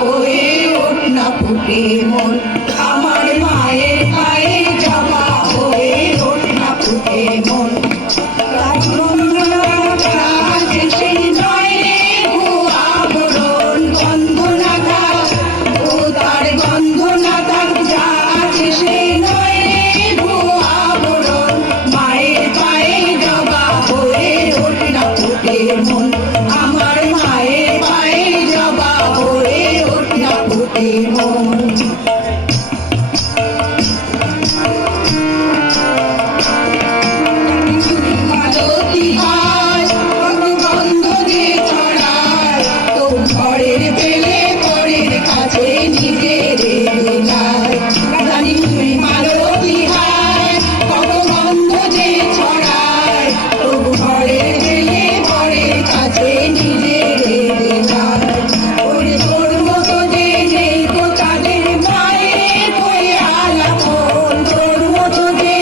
হয়ে ওঠ না ফুটে মন, আমার মায়ের পায়ে জবা হয়ে ওঠ না ফুটে মন। আমার মায়ের পায়ে জবা হয়ে ওঠ না ফুটে মন। মালতী হায় কত গন্ধ যে ছড়ায়, তো ঘরের পেলে পরের কাছে নিজে রেখে যায়। রানী তুমি মালতী হায় কত গন্ধ যে ছড়ায়, তো ঘরের পেলে পরের কাছে নিজে রেখে যায়। ওরে তোর মতো যে নেই তো তাদের মায়ের কই আলাপন, তোর মতো যে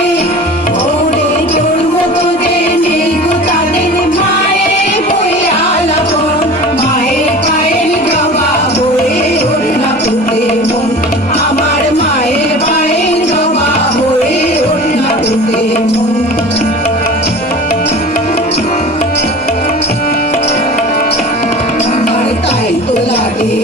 ওরে তোর মতো যে নেই তো তাদের মায়ের কই আলাপন। মায়ের পায়ের জবা হয়ে ওঠ না ফুটে মন, আমার মায়ের পায়ের জবা হয়ে ওঠ না ফুটে মন। আমার তাই তো লাগে